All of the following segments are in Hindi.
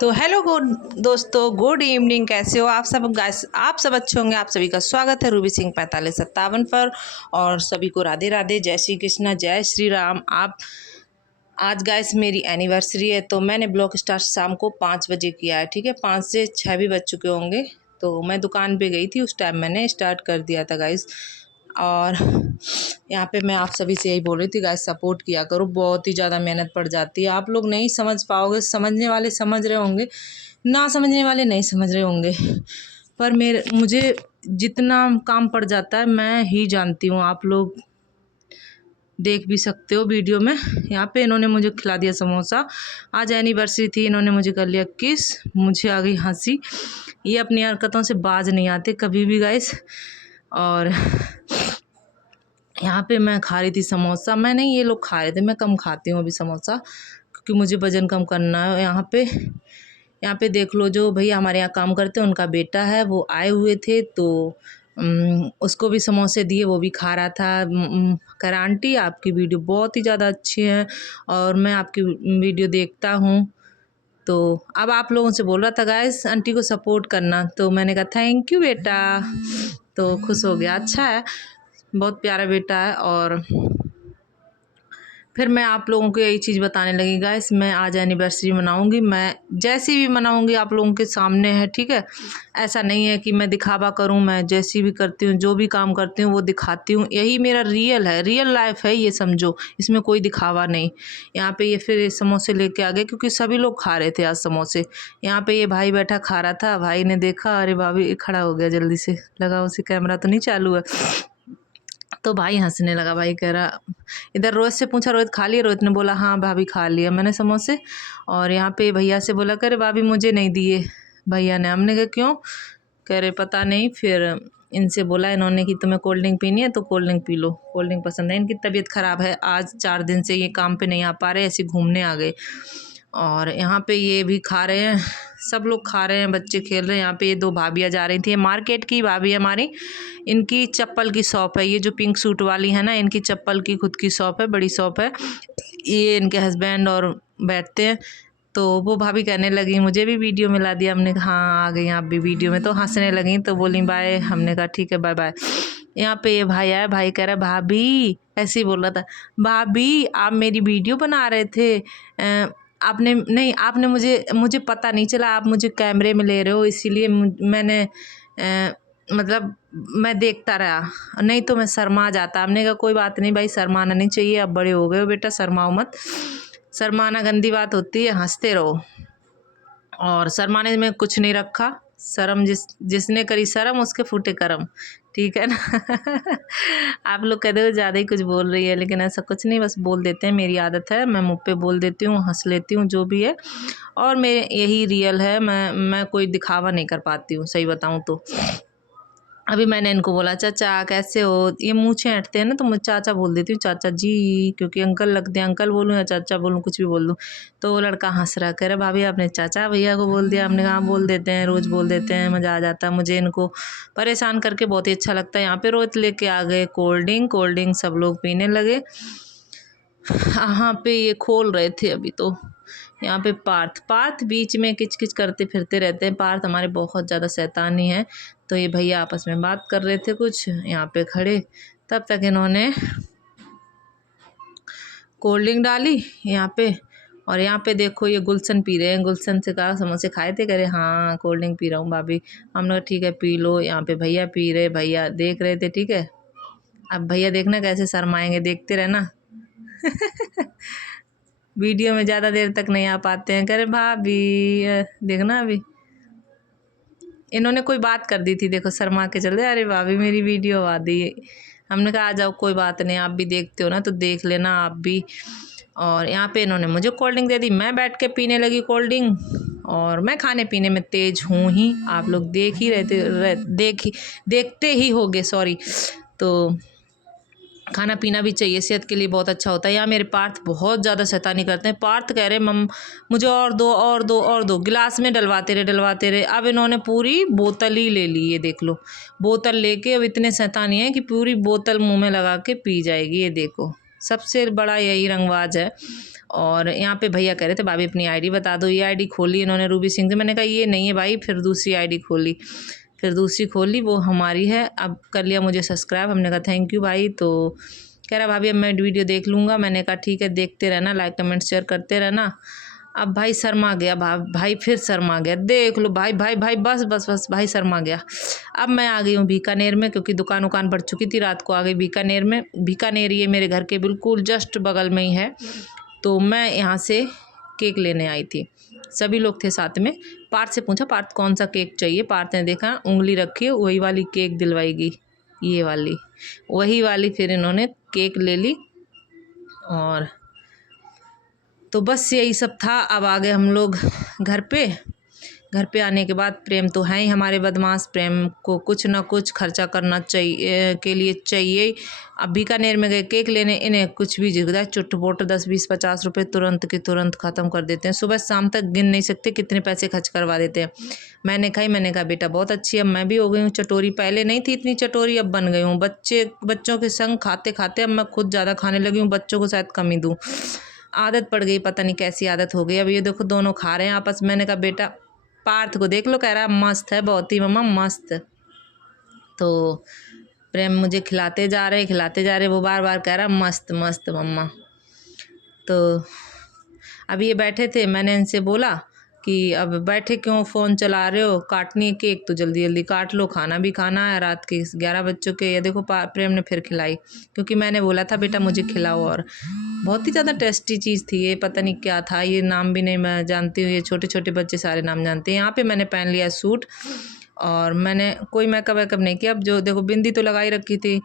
तो हेलो दोस्तों, गुड इवनिंग। कैसे हो आप सब गाइस? आप सब अच्छे होंगे। आप सभी का स्वागत है रूबी सिंह 4557 पर। और सभी को राधे राधे, जय श्री कृष्णा, जय श्री राम। आप आज गाइस मेरी एनिवर्सरी है, तो मैंने ब्लॉग स्टार्ट शाम को 5 बजे किया है। ठीक है, 5 से 6 भी बज चुके होंगे। तो मैं दुकान पे गई थी, उस टाइम मैंने स्टार्ट कर दिया था गाइस। और यहाँ पे मैं आप सभी से यही बोल रही थी गाइस, सपोर्ट किया करो, बहुत ही ज़्यादा मेहनत पड़ जाती है। आप लोग नहीं समझ पाओगे, समझने वाले समझ रहे होंगे, ना समझने वाले नहीं समझ रहे होंगे। पर मुझे जितना काम पड़ जाता है मैं ही जानती हूँ। आप लोग देख भी सकते हो वीडियो में। यहाँ पे इन्होंने मुझे खिला दिया समोसा। आज एनिवर्सरी थी, इन्होंने मुझे कर लिया किस। मुझे आ गई हंसी। ये अपनी हरकतों से बाज नहीं आते कभी भी गाइस। और यहाँ पे मैं खा रही थी समोसा। मैं नहीं, ये लोग खा रहे थे, मैं कम खाती हूँ अभी समोसा, क्योंकि मुझे वज़न कम करना है। यहाँ पे देख लो, जो भैया हमारे यहाँ काम करते हैं उनका बेटा है, वो आए हुए थे, तो उसको भी समोसे दिए, वो भी खा रहा था। कह रहा आंटी आपकी वीडियो बहुत ही ज़्यादा अच्छी है और मैं आपकी वीडियो देखता हूँ। तो अब आप लोगों से बोल रहा था गाइस आंटी को सपोर्ट करना, तो मैंने कहा थैंक यू बेटा। तो खुश हो गया। अच्छा है, बहुत प्यारा बेटा है। और फिर मैं आप लोगों को यही चीज़ बताने लगी गाइस, मैं आज एनिवर्सरी मनाऊंगी, मैं जैसी भी मनाऊंगी आप लोगों के सामने है। ठीक है, ऐसा नहीं है कि मैं दिखावा करूं। मैं जैसी भी करती हूँ, जो भी काम करती हूँ वो दिखाती हूँ। यही मेरा रियल है, रियल लाइफ है, ये समझो। इसमें कोई दिखावा नहीं। यहाँ पे ये फिर समोसे लेके आ गए, क्योंकि सभी लोग खा रहे थे आज समोसे। यहाँ पे ये भाई बैठा खा रहा था। भाई ने देखा, अरे भाभी, खड़ा हो गया जल्दी से, लगा उसे कैमरा तो नहीं चालू है। तो भाई हंसने लगा। भाई कह रहा, इधर रोहित से पूछा, रोहित खा लिया? रोहित ने बोला हाँ भाभी खा लिया मैंने समोसे। और यहाँ पे भैया से बोला, करे भाभी मुझे नहीं दिए भैया ने। हमने कहा क्यों? कह रहे पता नहीं। फिर इनसे बोला इन्होंने कि तुम्हें कोल्ड ड्रिंक पीनी है तो cold drink P low, cold drink पसंद है। इनकी तबीयत ख़राब है, आज 4 दिन से ये काम पे नहीं आ पा रहे, ऐसे घूमने आ गए। और यहाँ पे ये भी खा रहे हैं, सब लोग खा रहे हैं, बच्चे खेल रहे हैं। यहाँ पे ये 2 भाभियाँ जा रही थी, मार्केट की भाभी है हमारी। इनकी चप्पल की शॉप है, ये जो पिंक सूट वाली है ना, इनकी चप्पल की खुद की शॉप है, बड़ी शॉप है। ये इनके हस्बैंड और बैठते हैं। तो वो भाभी कहने लगी मुझे भी वीडियो मिला दिया। हमने कहा हाँ आ गई आप भी वीडियो में। तो हंसने लगी, तो बोली बाय। हमने कहा ठीक है बाय बाय। यहाँ पे ये भाई आया, भाई कह रहा भाभी, ऐसे ही बोल रहा था, भाभी आप मेरी वीडियो बना रहे थे, आपने नहीं, आपने मुझे पता नहीं चला, आप मुझे कैमरे में ले रहे हो, इसीलिए मैंने मतलब मैं देखता रहा, नहीं तो मैं शर्मा जाता। हमने कहा कोई बात नहीं भाई, शर्माना नहीं चाहिए, अब बड़े हो गए हो बेटा, शर्माओ मत। शर्माना गंदी बात होती है, हंसते रहो। और शर्माने में कुछ नहीं रखा। शर्म जिसने करी शर्म, उसके फूटे करम। ठीक है ना? आप लोग कहते हो ज़्यादा ही कुछ बोल रही है, लेकिन ऐसा कुछ नहीं, बस बोल देते हैं, मेरी आदत है, मैं मुँह पे बोल देती हूँ, हंस लेती हूँ, जो भी है। और मेरे यही रियल है, मैं कोई दिखावा नहीं कर पाती हूँ, सही बताऊँ तो। अभी मैंने इनको बोला चाचा कैसे हो, ये मुँह छेंटते हैं ना, तो मैं चाचा बोल देती हूँ, चाचा जी, क्योंकि अंकल लगते हैं, अंकल बोलूँ या चाचा बोलूँ, कुछ भी बोल दूँ। तो वो लड़का हंस रहा, कह रहा भाभी आपने चाचा भैया को बोल दिया। हमने कहा बोल देते हैं, रोज़ बोल देते हैं, मज़ा आ जाता है। मुझे इनको परेशान करके बहुत ही अच्छा लगता है। यहाँ पे रोज लेके आ गए कोल्ड ड्रिंक सब लोग पीने लगे। यहाँ पे ये खोल रहे थे अभी। तो यहाँ पे पार्थ बीच में किच किच करते फिरते रहते हैं। पार्थ हमारे बहुत ज़्यादा शैतानी है। तो ये भैया आपस में बात कर रहे थे कुछ यहाँ पे खड़े, तब तक इन्होंने कोल्ड ड्रिंक डाली यहाँ पे। और यहाँ पे देखो ये गुलशन पी रहे हैं। गुलशन से कहा समोसे खाए थे, कह रहे हाँ कोल्ड ड्रिंक पी रहा हूँ भाभी। हमने कहा ठीक है पी लो। यहाँ पे भैया पी रहे, भैया देख रहे थे। ठीक है, अब भैया देखना कैसे शर्माएंगे, देखते रहना। वीडियो में ज़्यादा देर तक नहीं आ पाते हैं। कह रहे भाभी देखना, अभी इन्होंने कोई बात कर दी थी, देखो शर्मा के चल रहे, अरे भाभी मेरी वीडियो आ दी। हमने कहा आ जाओ कोई बात नहीं, आप भी देखते हो ना तो देख लेना आप भी। और यहाँ पे इन्होंने मुझे कोल्ड ड्रिंक दे दी, मैं बैठ के पीने लगी कोल्ड ड्रिंक। और मैं खाने पीने में तेज़ हूँ ही, आप लोग देख ही देखते ही होगे, सॉरी। तो खाना पीना भी चाहिए, सेहत के लिए बहुत अच्छा होता है। यहाँ मेरे पार्थ बहुत ज़्यादा शैतानी करते हैं। पार्थ कह रहे मम मुझे और दो और दो और दो, गिलास में डलवाते रहे। अब इन्होंने पूरी बोतल ही ले ली, ये देख लो, बोतल लेके अब इतने शैतानी है कि पूरी बोतल मुंह में लगा के पी जाएगी। ये देखो सबसे बड़ा यही रंगबाज है। और यहाँ पे भैया कह रहे थे भाभी अपनी आईडी बता दो। ये आईडी खोली इन्होंने रूबी सिंह से। मैंने कहा ये नहीं है भाई। फिर दूसरी आईडी खोली, फिर दूसरी खोली, वो हमारी है। अब कर लिया मुझे सब्सक्राइब। हमने कहा थैंक यू भाई। तो कह रहा भाभी अब मैं वीडियो देख लूँगा। मैंने कहा ठीक है, देखते रहना, लाइक कमेंट शेयर करते रहना। अब भाई शर्मा गया, भाई फिर शर्मा गया। देख लो भाई भाई भाई, बस बस बस भाई शर्मा गया। अब मैं आ गई हूँ बीकानेर में, क्योंकि दुकान उकान बढ़ चुकी थी। रात को आ गई बीकानेर में। बीकानेर ये मेरे घर के बिल्कुल जस्ट बगल में ही है। तो मैं यहाँ से केक लेने आई थी। सभी लोग थे साथ में। पार्थ से पूछा पार्थ कौन सा केक चाहिए। पार्थ ने देखा, उंगली रखी, वही वाली केक दिलवाएगी, ये वाली, वही वाली। फिर इन्होंने केक ले ली। और तो बस यही सब था। अब आ गए हम लोग घर पे। घर पे आने के बाद प्रेम तो है ही हमारे बदमाश। प्रेम को कुछ ना कुछ खर्चा करना चाहिए के लिए चाहिए। अब बीकानेर में गए केक लेने, इन्हें कुछ भी जिगदा है, चुटपुट 10 20 50 रुपये तुरंत के तुरंत ख़त्म कर देते हैं। सुबह शाम तक गिन नहीं सकते कितने पैसे खर्च करवा देते हैं। मैंने खाई, मैंने कहा बेटा बहुत अच्छी है। अब मैं भी हो गई हूँ चटोरी। पहले नहीं थी इतनी चटोरी, अब बन गई हूँ। बच्चों के संग खाते खाते अब मैं खुद ज़्यादा खाने लगी हूँ। बच्चों को शायद कम ही दूँ। आदत पड़ गई, पता नहीं कैसी आदत हो गई। अब ये देखो दोनों खा रहे हैं आपस में। मैंने कहा बेटा, पार्थ को देख लो, कह रहा है मस्त है बहुत ही मम्मा मस्त। तो प्रेम मुझे खिलाते जा रहे, वो बार बार कह रहा मस्त मस्त मम्मा। तो अब ये बैठे थे, मैंने इनसे बोला कि अब बैठे क्यों, फ़ोन चला रहे हो, काटनी है केक तो जल्दी जल्दी काट लो, खाना भी खाना है। रात के 11 बज चुके। ये देखो प्रेम ने फिर खिलाई, क्योंकि मैंने बोला था बेटा मुझे खिलाओ। और बहुत ही ज़्यादा टेस्टी चीज़ थी ये, पता नहीं क्या था, ये नाम भी नहीं मैं जानती हूँ। ये छोटे छोटे बच्चे सारे नाम जानते हैं। यहाँ पे मैंने पहन लिया सूट, और मैंने कोई मेकअप वेकअप नहीं किया। अब जो देखो बिंदी तो लगाई रखी थी,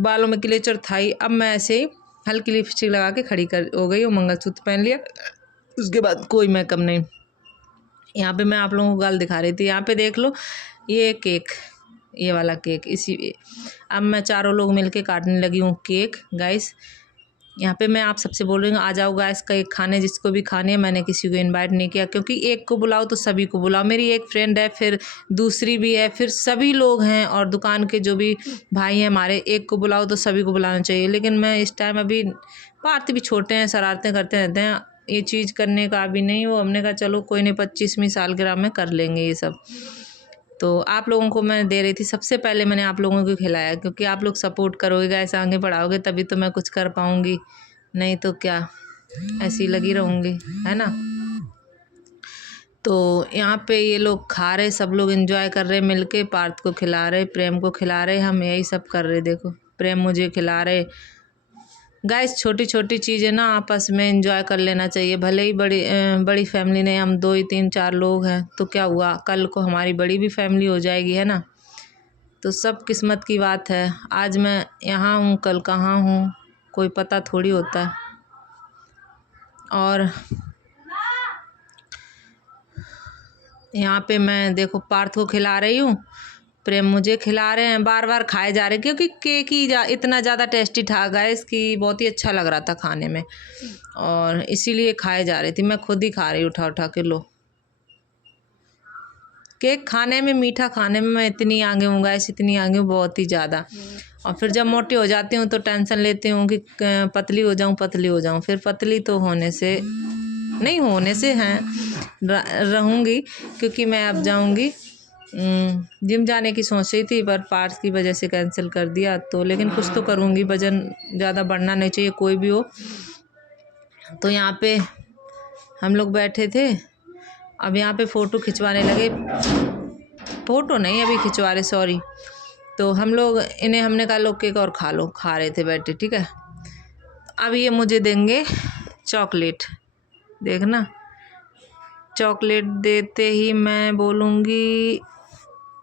बालों में क्लेचर था ही। अब मैं ऐसे ही हल्की लिपस्टिक लगा के खड़ी कर हो गई हूँ, मंगलसूत्र पहन लिया, उसके बाद कोई मेकअप नहीं। यहाँ पे मैं आप लोगों को गाल दिखा रही थी। यहाँ पे देख लो ये केक, ये वाला केक इसी। अब मैं चारों लोग मिलके काटने लगी हूँ केक गाइस। यहाँ पे मैं आप सबसे बोल रही हूँ आ जाओ गाइस केक खाने, जिसको भी खाने है। मैंने किसी को इनवाइट नहीं किया, क्योंकि एक को बुलाओ तो सभी को बुलाओ। मेरी एक फ्रेंड है, फिर दूसरी भी है, फिर सभी लोग हैं, और दुकान के जो भी भाई हैं हमारे, एक को बुलाओ तो सभी को बुलाना चाहिए। लेकिन मैं इस टाइम अभी, पार्थ भी छोटे हैं, शरारतें करते रहते हैं, ये चीज़ करने का अभी नहीं हो। हमने कहा चलो कोई नहीं, 25वीं सालगिरह में कर लेंगे ये सब। तो आप लोगों को मैं दे रही थी, सबसे पहले मैंने आप लोगों को खिलाया, क्योंकि आप लोग सपोर्ट करोगे, ऐसे आगे बढ़ाओगे तभी तो मैं कुछ कर पाऊँगी, नहीं तो क्या ऐसी लगी रहूँगी, है ना। तो यहाँ पे ये लोग खा रहे, सब लोग एंजॉय कर रहे मिलके, पार्थ को खिला रहे, प्रेम को खिला रहे, हम यही सब कर रहे। देखो प्रेम मुझे खिला रहे। गाइस छोटी छोटी चीज़ें ना आपस में एंजॉय कर लेना चाहिए। भले ही बड़ी फैमिली नहीं, हम 2 ही 3 4 लोग हैं तो क्या हुआ, कल को हमारी बड़ी भी फैमिली हो जाएगी, है ना। तो सब किस्मत की बात है। आज मैं यहाँ हूँ, कल कहाँ हूँ कोई पता थोड़ी होता है। और यहाँ पे मैं देखो पार्थ को खिला रही हूँ, प्रेम मुझे खिला रहे हैं, बार बार खाए जा रहे हैं, क्योंकि केक ही इतना ज़्यादा टेस्टी था गाइस कि बहुत ही अच्छा लग रहा था खाने में, और इसीलिए खाए जा रही थी। मैं खुद ही खा रही उठा उठा के। लो केक खाने में, मीठा खाने में मैं इतनी आगे हूँ गाइस, इतनी आगे हूँ बहुत ही ज़्यादा। और फिर जब मोटी हो जाती हूँ तो टेंशन लेती हूँ कि पतली हो जाऊँ। फिर पतली तो होने से नहीं, होने से हैं रहूँगी, क्योंकि मैं अब जाऊँगी जिम जाने की सोच रही थी, पर पार्ट्स की वजह से कैंसिल कर दिया। तो लेकिन कुछ तो करूँगी, वज़न ज़्यादा बढ़ना नहीं चाहिए कोई भी हो। तो यहाँ पे हम लोग बैठे थे, अब यहाँ पे फ़ोटो खिंचवाने लगे, फ़ोटो नहीं अभी खिंचवा रहे, सॉरी। तो हम लोग इन्हें, हमने कहा लो केक और खा लो, खा रहे थे बैठे, ठीक है। अब ये मुझे देंगे चॉकलेट, देखना चॉकलेट देते ही मैं बोलूँगी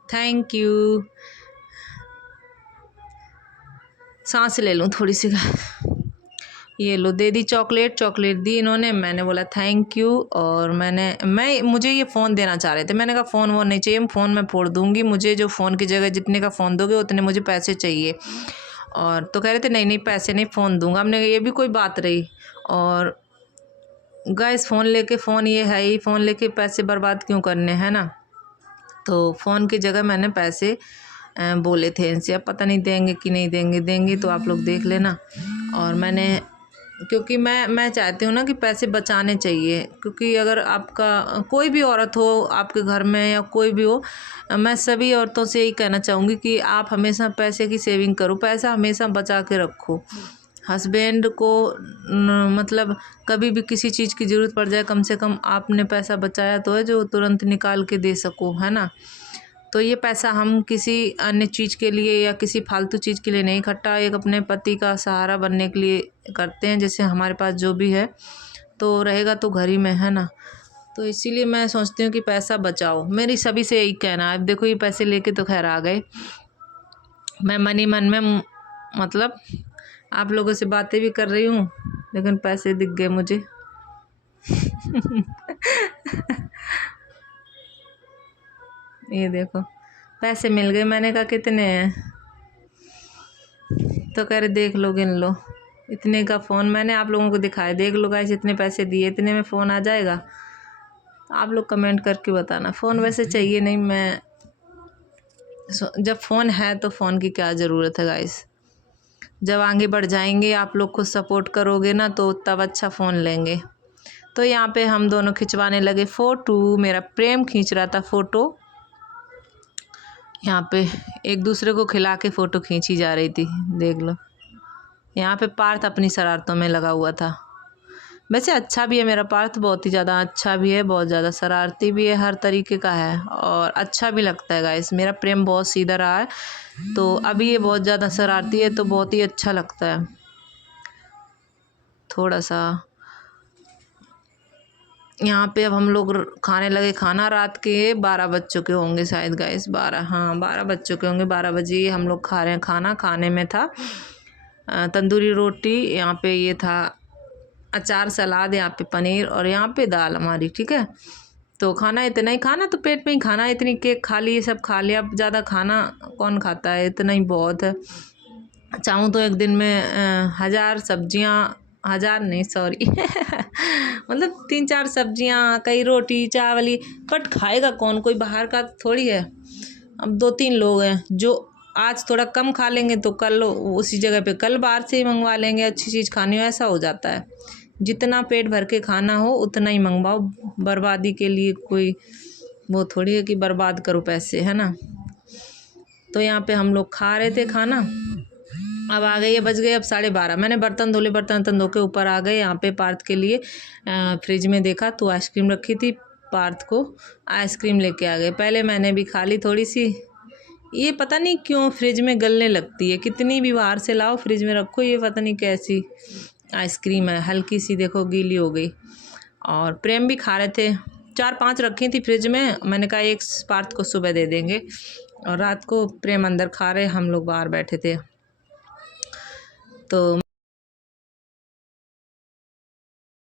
थैंक यू। सांस ले लूँ थोड़ी सी। ये लो दे दी चॉकलेट दी इन्होंने। मैंने बोला थैंक यू, और मुझे ये फ़ोन देना चाह रहे थे। मैंने कहा फ़ोन वो नहीं चाहिए, फ़ोन मैं फोड़ दूँगी, मुझे जो फ़ोन की जगह जितने का फ़ोन दोगे उतने मुझे पैसे चाहिए। और तो कह रहे थे नहीं नहीं पैसे नहीं, फ़ोन दूँगा। हमने कहा ये भी कोई बात रही। और गाइस फ़ोन ये है ही, फ़ोन लेके पैसे बर्बाद क्यों करने, है ना। तो फ़ोन की जगह मैंने पैसे बोले थे इनसे। अब पता नहीं देंगे कि नहीं देंगे, देंगे तो आप लोग देख लेना। और मैंने, क्योंकि मैं चाहती हूँ ना कि पैसे बचाने चाहिए, क्योंकि अगर आपका कोई भी औरत हो आपके घर में या कोई भी हो, मैं सभी औरतों से यही कहना चाहूँगी कि आप हमेशा पैसे की सेविंग करो, पैसा हमेशा बचा के रखो। हस्बैंड को मतलब कभी भी किसी चीज़ की ज़रूरत पड़ जाए, कम से कम आपने पैसा बचाया तो है जो तुरंत निकाल के दे सको, है ना। तो ये पैसा हम किसी अन्य चीज़ के लिए या किसी फालतू चीज़ के लिए नहीं इकट्ठा, एक अपने पति का सहारा बनने के लिए करते हैं। जैसे हमारे पास जो भी है तो रहेगा तो घर ही में, है ना। तो इसीलिए मैं सोचती हूँ कि पैसा बचाओ, मेरी सभी से यही कहना है। अब देखो ये पैसे लेके तो खैर आ गए, मैं मन ही मन में मतलब आप लोगों से बातें भी कर रही हूँ, लेकिन पैसे दिख गए मुझे। ये देखो पैसे मिल गए, मैंने कहा कितने हैं, तो कह रहे देख लो गिन लो। इतने का फ़ोन मैंने आप लोगों को दिखाया, देख लो गाइस इतने पैसे दिए, इतने में फ़ोन आ जाएगा। आप लोग कमेंट करके बताना। फ़ोन वैसे चाहिए नहीं, मैं जब फ़ोन है तो फ़ोन की क्या ज़रूरत है गाइस। जब आगे बढ़ जाएंगे, आप लोग खुद सपोर्ट करोगे ना, तो तब अच्छा फ़ोन लेंगे। तो यहाँ पे हम दोनों खिंचवाने लगे फ़ोटो, मेरा प्रेम खींच रहा था फ़ोटो। यहाँ पे एक दूसरे को खिला के फ़ोटो खींची जा रही थी, देख लो। यहाँ पे पार्थ अपनी शरारतों में लगा हुआ था। वैसे अच्छा भी है मेरा पार्थ, बहुत ही ज़्यादा अच्छा भी है, बहुत ज़्यादा शरारती भी है, हर तरीके का है और अच्छा भी लगता है गाइस। मेरा प्रेम बहुत सीधा रहा है, तो अभी ये बहुत ज़्यादा शरारती है, तो बहुत ही अच्छा लगता है। थोड़ा सा यहाँ पे अब हम लोग खाने लगे खाना। रात के 12 बज चुके होंगे शायद गाइस, 12, हाँ 12 बज चुके होंगे। 12 बजे हम लोग खा रहे हैं खाना। खाने में था तंदूरी रोटी, यहाँ पे ये था अचार, सलाद, यहाँ पे पनीर और यहाँ पे दाल हमारी, ठीक है। तो खाना इतना ही खाना, तो पेट में ही खाना, इतनी केक खा ली, ये सब खा लिया। अब ज़्यादा खाना कौन खाता है, इतना ही बहुत है। चाहूँ तो एक दिन में 1000 सब्जियाँ, 1000 नहीं सॉरी मतलब 3-4 सब्जियाँ, कई रोटी चावल, बट खाएगा कौन, कोई बाहर का थोड़ी है। अब 2-3 लोग हैं, जो आज थोड़ा कम खा लेंगे तो कल उसी जगह पे कल बाहर से ही मंगवा लेंगे। अच्छी चीज़ खानी हो ऐसा हो जाता है। जितना पेट भर के खाना हो उतना ही मंगवाओ, बर्बादी के लिए कोई वो थोड़ी है कि बर्बाद करो पैसे, है ना। तो यहाँ पे हम लोग खा रहे थे खाना। अब आ गई है, बज गए अब 12:30। मैंने बर्तन धो ले, बर्तन धो के ऊपर आ गए। यहाँ पे पार्थ के लिए फ्रिज में देखा तो आइसक्रीम रखी थी, पार्थ को आइसक्रीम लेके आ गए। पहले मैंने भी खा ली थोड़ी सी। ये पता नहीं क्यों फ्रिज में गलने लगती है, कितनी भी बाहर से लाओ फ्रिज में रखो, ये पता नहीं कैसी आइसक्रीम है, हल्की सी देखो गीली हो गई। और प्रेम भी खा रहे थे, 4-5 रखी थी फ्रिज में। मैंने कहा एक पार्थ को सुबह दे देंगे। और रात को प्रेम अंदर खा रहे, हम लोग बाहर बैठे थे। तो